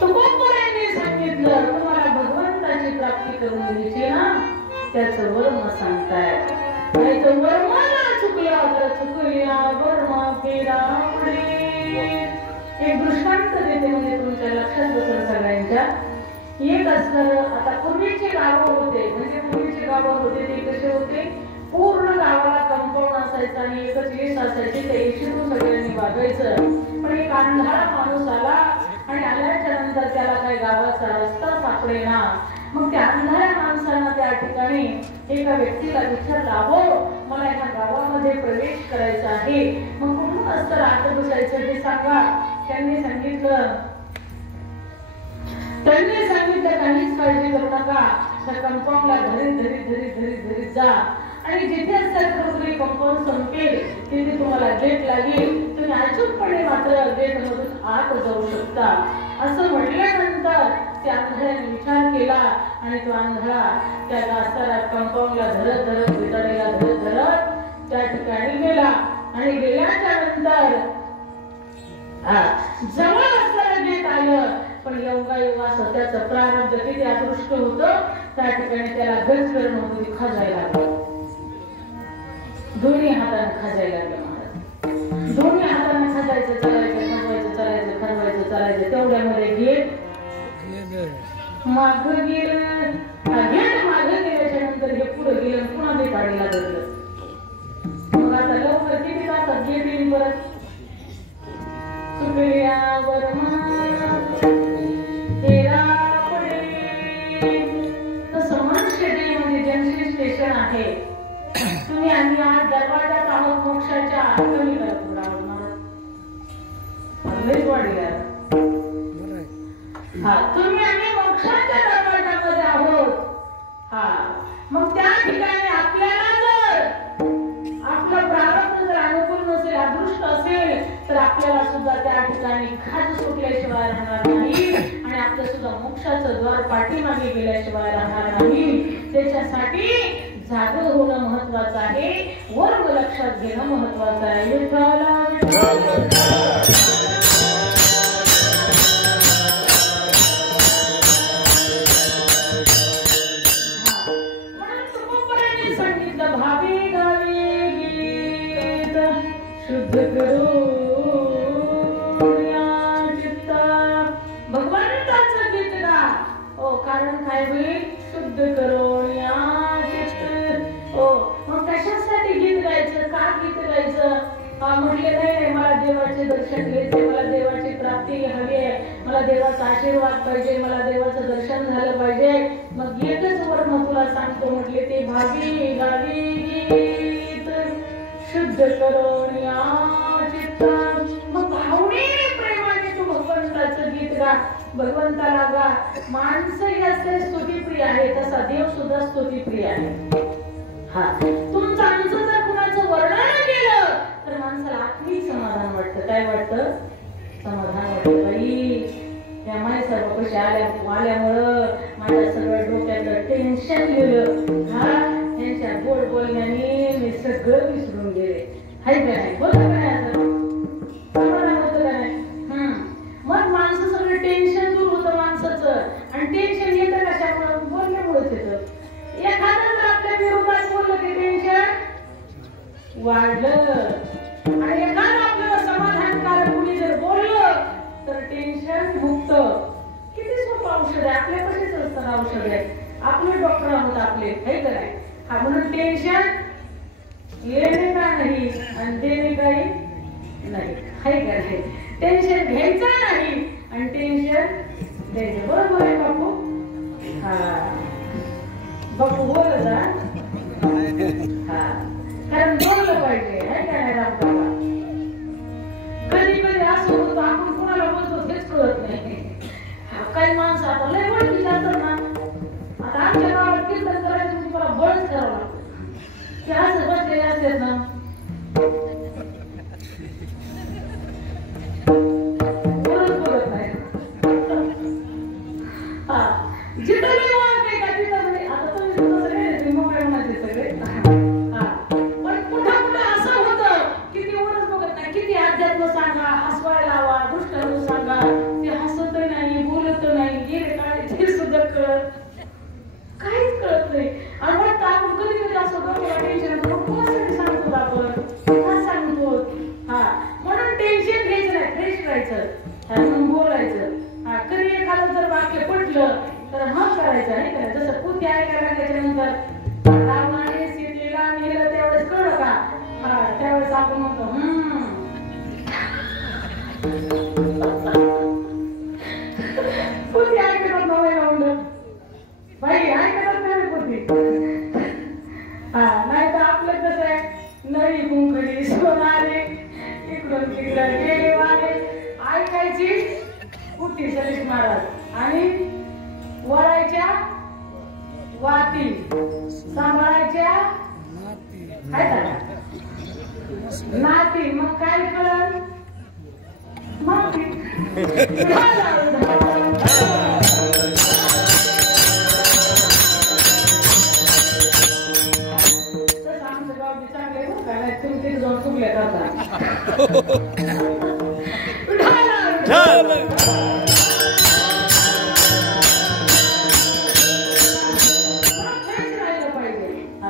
तुकोबरायांनी सांगितलं तुम्हाला भगवंताची प्राप्ती करून द्यायची ना, त्याचं वर्म सांगताय. नाही तर वर्माला चुकला तर चुकल्या वर्मा फेरा पुढे. एक दृष्टांत देते म्हणजे तुमच्या लक्षात बसेल सगळ्यांच्या. एक असलं आता पूर्वीचे गावं होते, म्हणजे पूर्वीचे गावं होते ते कसे होते, पूर्ण गावाला कंपाऊंड असायचं आणि एकच येस असायची, त्या येशीतून सगळ्यांनी वागायचं. पण एक अंधारा माणूस आला आणि आल्याच्या नंतर त्याला काही गावाचा रस्ता सापडेना. मग त्या अंधाऱ्या माणसानं त्या ठिकाणी एका व्यक्तीला विचारलं, अहो मला एका गावामध्ये प्रवेश करायचा आहे, मग कुठून असतं राहत बसायचं ते सांगा. त्यांनी सांगितलं काहीच काळजी करू नका, त्या कंपाऊंडला धरीत जा आणि जिथे असतात कंपाऊंड संपेल तिथे तुम्हाला गेट लागेल, तुम्ही अचूकपणे मात्र गेट मधून आत जाऊ शकता. असं म्हटल्यानंतर त्या आंधळ्याने विचार केला आणि तो आंधळा त्या असताना कंपाऊंडला धरत विटाळीला धरत त्या ठिकाणी गेला. आणि गेल्याच्या नंतर जवळ असणारं गेट आलं, पण योगा सध्याचं प्रारब्ध किती अदृष्ट होतं, त्या ठिकाणी त्याला गजगरण होती, खाजायला लागलं. दोन्ही हाताने खाजायला लागलं महाराज. दोन्ही हाताने खाजायचं चालायचं, खाजवायचं चालायचं. तेवढ्यामध्ये गेट मागं गेलं. गेट मागं गेल्याच्या नंतर हे पुढे गेलं, पुन्हा ते काढायला धरलं. मग आता लवकर किती तासात गेट येईल परत. चुकल्या वर्मा फेरा पुढे. तसं मनुष्य म्हणजे जंक्शन स्टेशन आहे. तुम्ही आम्ही आज दरवाजात आहोत मोक्षाच्या, कमी करतो वाढल्या. तुम्ही आम्ही मोक्षाच्या दरवाजामध्ये आहोत. मग त्या ठिकाणी आपल्याला जर आपलं प्रारब्ध जर अनुकूल नसेल, अदृष्ट असेल, तर आपल्याला सुद्धा त्या ठिकाणी खाज सुटल्याशिवाय राहणार नाही आणि आपलं सुद्धा मोक्षाचं द्वार पाठीमागे गेल्याशिवाय राहणार नाही. त्याच्यासाठी जागं होणं महत्वाचं आहे, वर्ग लक्षात घेणं महत्वाचं आहे. सांगितलं भावी गावी गीत शुद्ध करू भगवंताचं गीत गा. कारण काय होईल, शुद्ध करून या चित्त. मग कशासाठी गीत गायचं, का गीत गायचं. म्हटले नाही मला देवाचे दर्शन घ्यायचे, मला देवाची प्राप्ती हवी आहे, मला देवाचा आशीर्वाद पाहिजे, मला देवाचं दर्शन झालं पाहिजे. मग एकच वर्ण तुला सांगतो, म्हटले ते भावी गावी गीत शुद्ध करून या चित्त. मग भावनेने प्रेमाने तू भगवंताचं गीत गा, भगवंताला गा. माणसं असते स्तुतीप्रिय आहे, तसा देव सुद्धा स्तुतीप्रिय आहे. तुमचं आमचं जर कुणाचं वर्णन केलं तर माणसाला आत्मिक समाधान वाटतं. काय वाटतं, समाधान वाटतं. बाई त्या माणसा कशा आल्यामुळं माझ्या सगळं डोक्यातलं टेन्शन गेलं. त्यांच्या गोड बोलण्याने मी सगळं विसरून गेले. हाय का नाही, बोलत का नाही, आता समाधान होतं का नाही. मग माणसं सगळं टेन्शन दूर होतं माणसाचं. आणि टेन्शन येतं कशामुळं, बोलण्यामुळेच येतं. एखादं जर आपल्या विरोधात बोललं की टेन्शन वाढलं आणि एखादं आपल्याला समाधानकारक कुणी जर बोललं तर टेन्शन मुक्त. किती सोपं औषध आहे, आपल्या कशीच असतं औषध आहे. आपले डॉक्टर आहोत आपले, हे कराय. म्हणून टेन्शन येणे का नाही आणि देणे काही नाही. हे कराय, टेन्शन घ्यायचं नाही आणि टेन्शन द्यायचं. बरोबर आहे बापू. बापू बोलत जा. कारण बोललं पाहिजे, है का नाही रामबाबा. कधी कधी असं होतं आपण कोणाला बोलतो हेच कळत नाही. काही माणसं आता लय बळ जातात ना. आता आमच्या गावात कीर्तन करायचं म्हणजे मला बळच करावं लागतं. ते असं बसलेले असतात ना, बोलत नाही. जिथं आता तुम्ही मोकळे म्हणायचे सगळे. पण कुठं अध्यात्म सांगा, हसवायला लावा, दृष्टांत सांगा. ते हसत नाही, बोलत नाही, गेले काय ते सुद्धा काहीच कळत नाही. आणि वाटतं आपण कधी कधी असं डोक्याला टेन्शन कोणासाठी सांगतो आपण, का सांगतो. म्हणून टेन्शन घ्यायचं नाही, फ्रेश राहायचं, म्हणून बोलायचं. कधी एखादं जर वाक्य पटलं तर करायचं नाही का. जसं पुती ऐकायला त्याच्यानंतर नेलं त्यावेळेस कळलं का, त्यावेळेस आपण म्हणतो पुती ऐकत नव्हे बाई, ऐकतच नाही पुती. नाही तर आपलं कसं आहे, नळी कुंकडी सोनारे इकडून तिकडं गेले वाले. ऐकायची पुती सलीश महाराज आणि वळायच्या वाती, सांभाळायच्या नाती. मग काय कळलं, माती. तुम्ही जाऊन चुकले करता.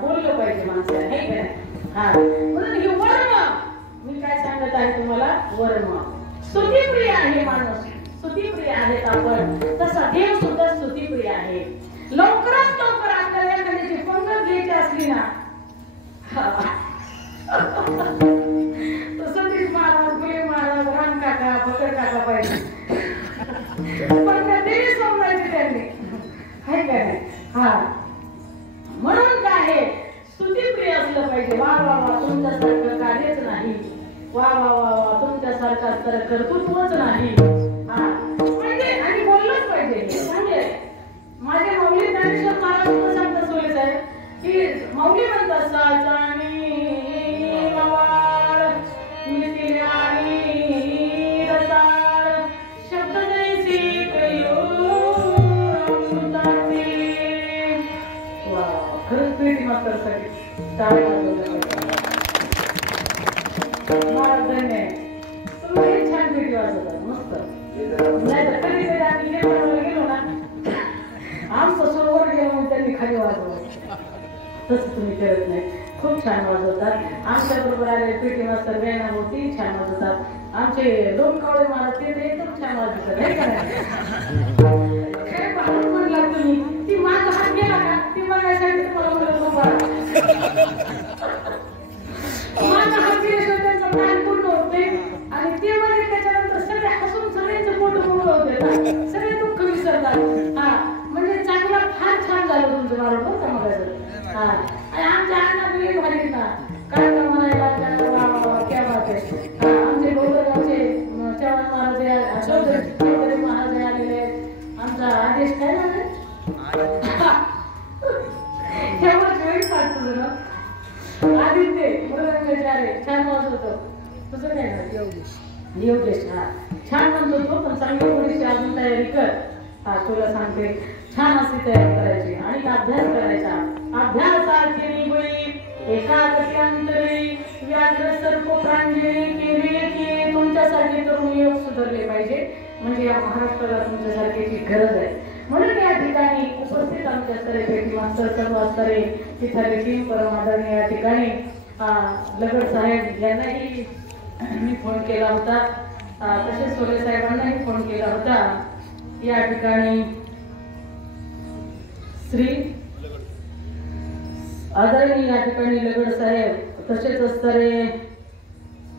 बोललं पाहिजे माणसाला, हे काय. म्हणून हे वर्म मी काय सांगत आहे तुम्हाला, वर्म स्तुतिप्रिय आहे माणूस, स्तुतिप्रिय आहेत आपण. तसा देव सुद्धा स्तुतिप्रिय आहे. लवकरात लवकर आपल्याला एखाद्याची पंगत घ्यायची असली ना, सतीश महाराज, गुले महाराज, राम काका, भकर काका पाहिजे. पण देवी समजायची त्यांनी, आहे का नाही. म्हणून काय आहे, स्तुतिप्रिय असलं पाहिजे. वा वा वा तुमच्यासारखं कार्यच नाही, वा वा वा वा तुमच्यासारखा तर कर्तृत्वच नाही. म्हणजे आणि बोललंच पाहिजे. म्हणजे माझे माऊली ज्ञानेश्वर महाराज सांगता सोयीच आहे की माऊली म्हणतात साचाणी मवाळ मिथिल्याणी रसाळ शब्द जैसी कयो अमृताची. वा खरंच भेटी मात्र सगळी टाळ धन्य. तुम्ही छान भेटी वाजवतात, मस्त. नाही तर कधी कधी आम्ही गेलो ना, आमचं सरोवर गेलो म्हणून त्यांनी खाली वाजवलं. तसं तुम्ही करत नाही, खूप छान वाजवतात. आमच्या बरोबर आले पेटी मास्तर वेणा होती, छान वाजवतात. आमचे दोन कावळे महाराज ते एकदम छान वाजवतात, नाही का. काय बाहेर म्हणला तुम्ही, ती माझा हात गेला का, ती बघायसाठी तुम्हाला माझा हात गेल्याशिवाय त्यांचा प्लॅन पूर्ण होते. आणि ते म्हणजे त्याच्यानंतर सगळे हसून सगळ्यांचं पोट पूर्ण होते, सगळे दुःख विसरतात. म्हणजे चांगला फार छान झालं तुमचं मला बरं का मगाचं. आणि आमच्या अण्णा बिले भारी ना, काय म्हणायला क्या बात आहे. आमचे गौरगावचे चव्हाण महाराज, चौधरी महाराज आलेले. आमचा आदेश काय झाले आदित्य मृदंगाचार्य छान वाजत होतो. तुझं काय ना योगेश, छान म्हणत होतो. पण चांगली थोडीशी अजून तयारी कर. तुला सांगते, छान अशी तयारी करायची आणि अभ्यास करायचा. अभ्यासाची निगडी एकाग्रतांतरी व्याघ्र सर्प प्रांजली केली की तुमच्यासाठी तरुण योग सुधारले पाहिजे. म्हणजे या महाराष्ट्राला तुमच्यासारख्याची गरज आहे. म्हणून या ठिकाणी उपस्थित आमच्या स्तरे पेटी मास्तर सर्व स्तरे तिथले टीम परमादरणी या ठिकाणी लगड साहेब यांनाही मी फोन केला होता, तसेच सोले साहेबांनाही फोन केला होता. या ठिकाणी श्री आदरणीय या ठिकाणी लगड साहेब, तसेच स्तरे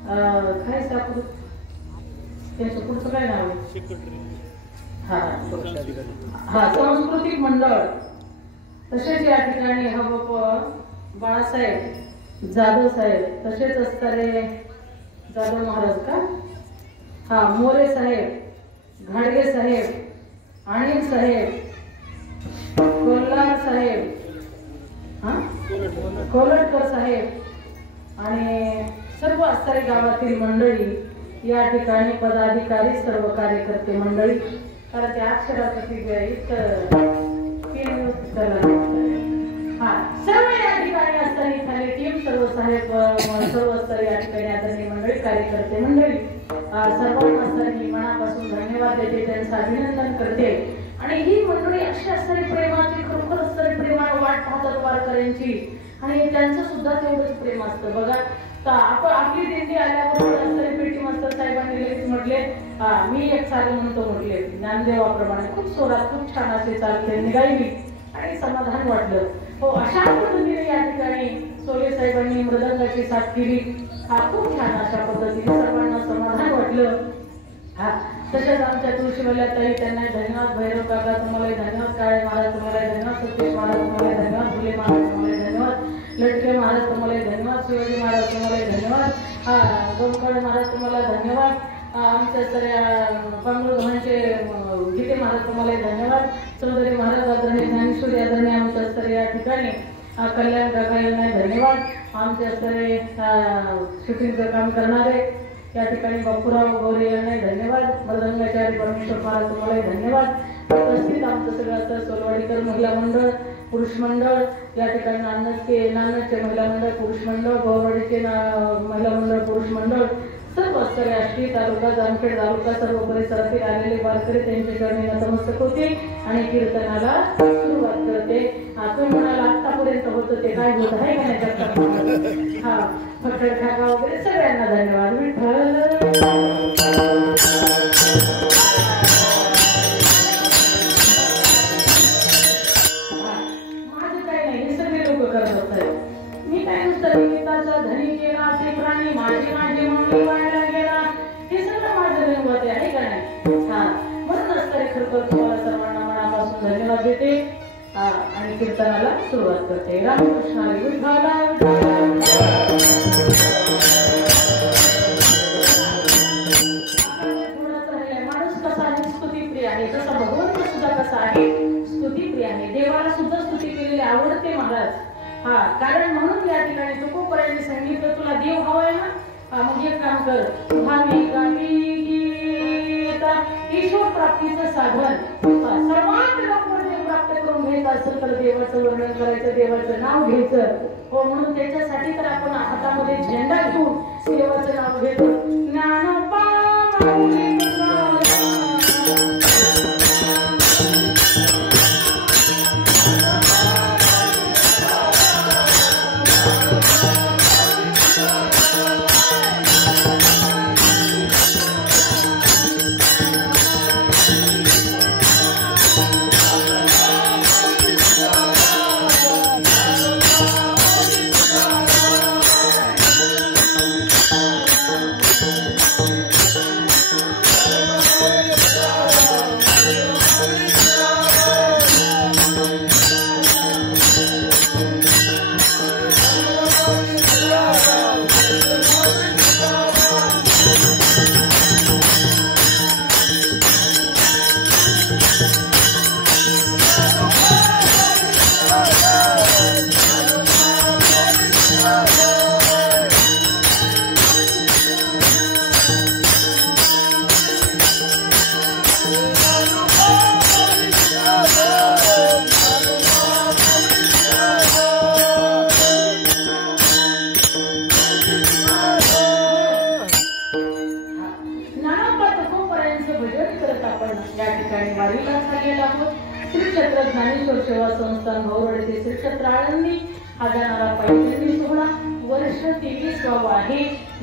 काय सापड त्यांचं पुढचं काय नाव आहे, सांस्कृतिक मंडळ. तसेच या ठिकाणी बाळासाहेब जाधव साहेब, तसेच असणारे जाधव महाराज का, मोरे साहेब, घाडगे साहेब, अनिल साहेब, कोल्हार साहेब, कोलटकर साहेब आणि सर्व असणारी गावातील मंडळी या ठिकाणी पदाधिकारी, सर्व कार्यकर्ते मंडळी. कारण त्या अक्षरापती सर्व या ठिकाणी असताना टीम, सर्व साहेब, सर्व स्तरी या ठिकाणी आदरणीय मंडळी, कार्यकर्ते मंडळी. मंडळी सर्वांना सर मी मनापासून धन्यवाद देते, त्यांचं अभिनंदन करते. आणि ही मंडळी अशी असणारी प्रेमाची, खरोखर असणारी प्रेमाला वाट पाहतात वारकऱ्यांची, आणि त्यांचं सुद्धा तेवढंच प्रेम असतं बघा. आपण आपली दिंडी आल्याबरोबर असणारी पेटी मास्तर साहेबांनी लगेच म्हटले मी एक चाल म्हणतो म्हटले, ज्ञानदेवाप्रमाणे खूप सोरात खूप छान असे चाल त्यांनी गायली आणि समाधान वाटलं. हो, अशा पद्धतीने या ठिकाणी सोले साहेबांनी मृदंगाची साथ केली. खूप छान अशा पद्धतीने सर्वांना समाधान वाटलं. तसेच आमच्या तुळशीवाल्या ताई त्यांना धन्यवाद. भैरव काका तुम्हाला धन्यवाद, काळे महाराज तुम्हाला धन्यवाद, सतीश महाराज तुम्हाला धन्यवाद, फुले महाराज तुम्हाला धन्यवाद, लटके महाराज तुम्हाला धन्यवाद, शिवाजी महाराज तुम्हाला धन्यवाद, गोमकाळ महाराज तुम्हाला धन्यवाद, आमच्या सगळ्या पांडुरंगांचे गीते महाराज तुम्हाला धन्यवाद, चौधरी महाराज आदरणीय ज्ञानेश्वरी आदरणीय आमच्या सर या ठिकाणी कल्याण काका यांना धन्यवाद, आमच्या सर शूटिंगचं काम करणारे या ठिकाणी बापूराव गौरे यांना धन्यवाद, मृदंगाचार्य परमेश्वर महाराज तुम्हाला धन्यवाद. उपस्थित आमचं सगळं असं सोलवाडीकर महिला मंडळ, पुरुष मंडळ या ठिकाणी नानदचे महिला मंडळ, पुरुष मंडळ, गौरवाडीचे महिला मंडळ, पुरुष मंडळ, सर्व सगळे आष्टी तालुका, जामखेड तालुका, सर्व परिसरातील आलेले वारकरी त्यांच्या चरणी नतमस्तक होते आणि कीर्तनाला सुरुवात करते. तुम्ही म्हणाला आतापर्यंत होतं ते काय होत आहे का नाही? फक्त काका वगैरे सगळ्यांना धन्यवाद. माझं काय नाही, हे सगळे लोक करत असतात. मी काय नुसतं निमित्ताचा धनी केला ते प्राणी माझी माझी मंगळी वायाला गेला, हे सगळं माझं धन्यवाद आहे का नाही? म्हणून असणारे खरोखर तुम्हाला सर्वांना मनापासून धन्यवाद देते आणि कीर्तनाला सुरुवात करते. रामकृष्ण हरी विठ्ठला. माणूस कसा आहे? स्तुतीप्रिय आहे. तसा भगवंत सुद्धा कसा आहे? स्तुतीप्रिय आहे. देवाला सुद्धा स्तुती केलेली आवडते महाराज. कारण म्हणून या ठिकाणी तुकोपर्यंत सांगितलं तुला देव हवाय ना, मग एक काम कर, ईश्वर प्राप्तीचं साधन सर्वात लवकर देव प्राप्त करून घ्यायचं असेल तर देवाचं वर्णन करायचं, देवाचं नाव घ्यायचं. हो, म्हणून त्याच्यासाठी तर आपण हातामध्ये झेंडा घेऊन देवाचं नाव घेतो. ज्ञानोबा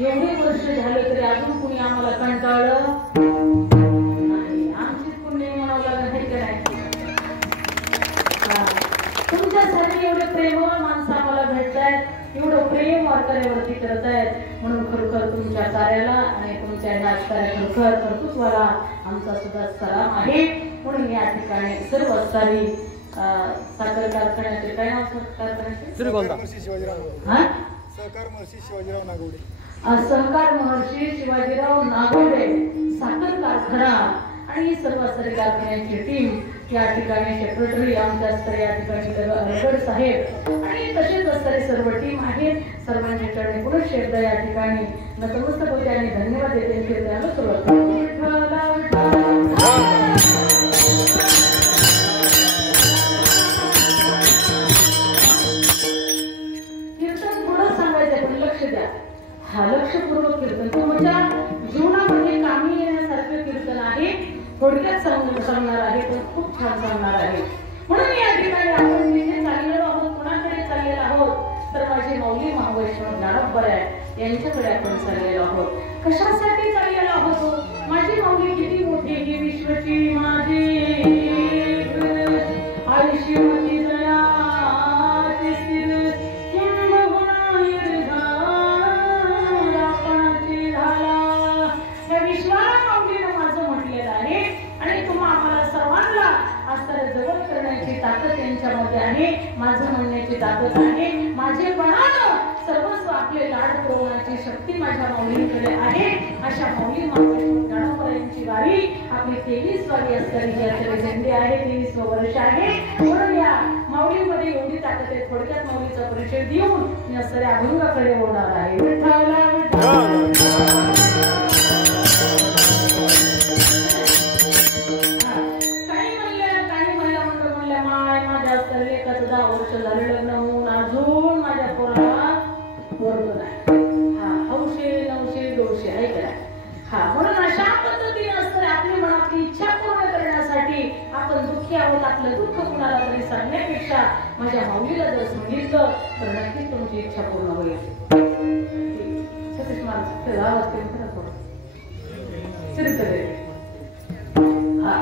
एवढे वर्ष झाले तरी अजून कुणी आम्हाला कंटाळलं नाही. आमची पुण्य म्हणावं लागत नाही का नाही? तुमच्यासाठी एवढे प्रेम माणसं आम्हाला भेटतायत, एवढं प्रेम वारकऱ्यावरती करतायत, म्हणून खरोखर तुमच्या कार्याला आणि तुमच्या ह्या खरोखर कर्तृत्वाला आमचा सुद्धा सलाम आहे. म्हणून या ठिकाणी सर्व असणारी साखर कारखान्याचे काय नाव कारखान्याचे सहकार महर्षी शिवाजीराव नागवडे साखर कारखाना आणि सर्व असणारी कारखान्याची टीम या ठिकाणी सेक्रेटरी आमच्या स्तर या ठिकाणी रगड साहेब आणि तसेच असणारी सर्व टीम आहे. सर्वांच्या चरणी पुरुष शब्द या ठिकाणी नतमस्तक होते आणि धन्यवाद देते. कीर्तनाला सुरुवात कीर्तन थोडं सांगायचं पण लक्ष द्या. लक्षपूर्वक कीर्तन तुमच्या थोडक्यात सांगणार आहे, पण खूप छान सांगणार आहे. म्हणून या ठिकाणी आपण जिथे चाललेलो आहोत, कोणाकडे चाललेलो आहोत, तर माझे माऊली महावैष्णव ज्ञानोबा यांच्याकडे आपण चाललेलो आहोत. कशासाठी चाललेलो आहोत? माझी माऊली किती मोठी, ही विश्वची माझी आयुष्यवती दया ताकद त्यांच्यामध्ये आहे. माझं म्हणण्याची ताकद आहे. माझेपणानं सर्वस्व आपले लाड पुरवण्याची शक्ती माझ्या माऊलींकडे आहे. अशा माऊली महावैष्णव ज्ञानोबा यांची वारी आपली 23 वारी असताना याचे झेंडे आहे, 23 वर्ष आहे. म्हणून या माऊलीमध्ये एवढी ताकद आहे. थोडक्यात माऊलीचा परिचय देऊन मी असं अभंगाकडे होणार आहे. विठ्ठला लग्न होऊन अजून माझ्या पोराला बोलतो नाही. हा, 900 आहे का? हा, म्हणून अशा पद्धतीने असतं आपली मनातली इच्छा पूर्ण करण्यासाठी आपण दुःखी आहोत. आपलं दुःख कुणाला तरी सांगण्यापेक्षा माझ्या माऊलीला जर सांगितलं तर नक्कीच तुमची इच्छा पूर्ण होईल. सतीश महाराज आवाज हा,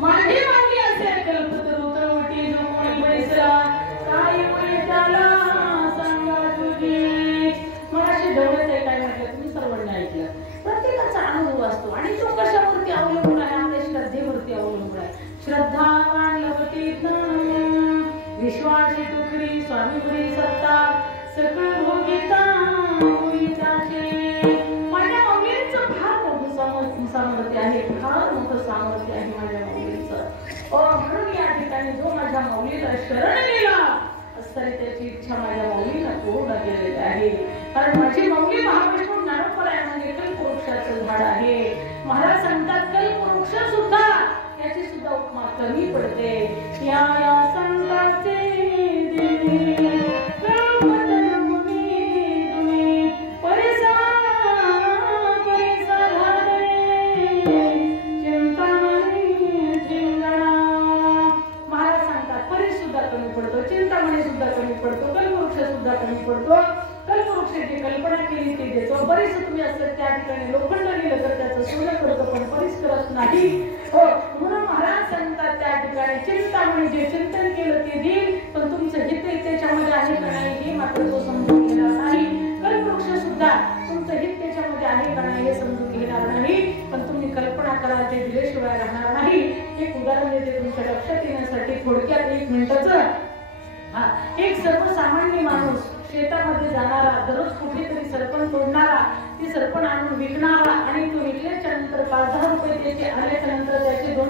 माझी माऊली असे कल्पतरू तरुटी जो कोणी बैसला काही मुळे त्याला सांगा तुझी. मगाशी ढवळत काय म्हटलं तुम्ही सर्वांनी ऐकलं. प्रत्येकाचा अनुभव असतो आणि तो कशावरती अवलंबून आहे? आपल्या श्रद्धेवरती अवलंबून आहे. श्रद्धावान लभते विश्वासी तुकडी स्वामीवरी सत्ता सकळ भोगिता माझ्या माऊलींचं फार मोठं सामर्थ्य आहे. फार मोठं सामर्थ्य आहे माझ्या माऊलींचं. म्हणून या ठिकाणी जो माझ्या माऊलीला शरण गेला असताना त्याची इच्छा माझ्या माऊलीला पूर्ण केलेली आहे. कारण माझी माऊली महावैष्णव ज्ञानोबा म्हणजे कल्पवृक्षाचं झाड आहे. महाराज सांगतात कल्पवृक्ष सुद्धा याची सुद्धा उपमा कमी पडते. या संतांचे चिंतामणी सुद्धा कमी पडतो, कल्पवृक्ष सुद्धा कमी पडतो. कल्पवृक्षाची कल्पना केली ती देतो. बरीच तुम्ही असं त्या ठिकाणी लोखंड लिहिलं तर त्याचं सोनं करतो, पण बरीच करत नाही. हो, म्हणून महाराज सांगतात त्या ठिकाणी चिंतामणी जे चिंतन केलं ते देईल, पण तुमचं हित त्याच्यामध्ये आहे का नाही हे मात्र तो समजून घेणार नाही. कल्पवृक्ष सुद्धा तुमचं हित त्याच्यामध्ये आहे का नाही हे समजून घेणार नाही, पण तुम्ही कल्पना करा ते दिल्याशिवाय राहणार नाही. एक उदाहरण देते तुमच्या लक्षात येण्यासाठी थोडक्यात 1 मिनिटाचं. एक सर्वसामान्य माणूस शेतामध्ये जाणारा, दररोज कुठेतरी सरपण तोडणारा, ती सरपण आणून विकणारा आणि तो विकल्याच्या नंतर 5-10 रुपये त्याचे आल्याच्या नंतर त्याचे 2